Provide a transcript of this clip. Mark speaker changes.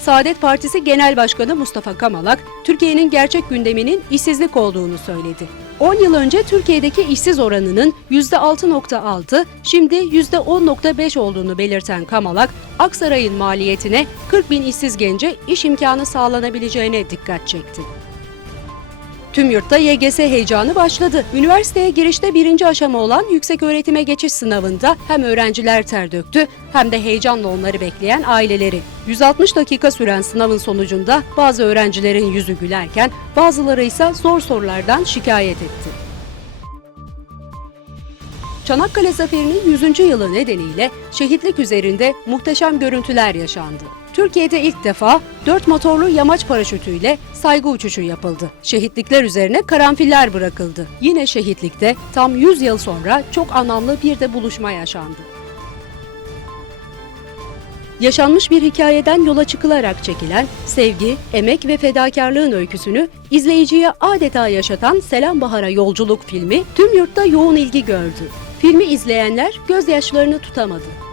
Speaker 1: Saadet Partisi Genel Başkanı Mustafa Kamalak, Türkiye'nin gerçek gündeminin işsizlik olduğunu söyledi. 10 yıl önce Türkiye'deki işsiz oranının %6.6, şimdi %10.5 olduğunu belirten Kamalak, Aksaray'ın maliyetine 40 bin işsiz gence iş imkanı sağlanabileceğine dikkat çekti. Tüm yurtta YGS heyecanı başladı. Üniversiteye girişte birinci aşama olan yüksek öğretime geçiş sınavında hem öğrenciler ter döktü hem de heyecanla onları bekleyen aileleri. 160 dakika süren sınavın sonucunda bazı öğrencilerin yüzü gülerken bazıları ise zor sorulardan şikayet etti. Çanakkale Zaferi'nin 100. yılı nedeniyle şehitlik üzerinde muhteşem görüntüler yaşandı. Türkiye'de ilk defa 4 motorlu yamaç paraşütüyle saygı uçuşu yapıldı. Şehitlikler üzerine karanfiller bırakıldı. Yine şehitlikte tam 100 yıl sonra çok anlamlı bir de buluşma yaşandı. Yaşanmış bir hikayeden yola çıkılarak çekilen sevgi, emek ve fedakarlığın öyküsünü izleyiciye adeta yaşatan Selam Bahar'a Yolculuk filmi tüm yurtta yoğun ilgi gördü. Filmi izleyenler gözyaşlarını tutamadı.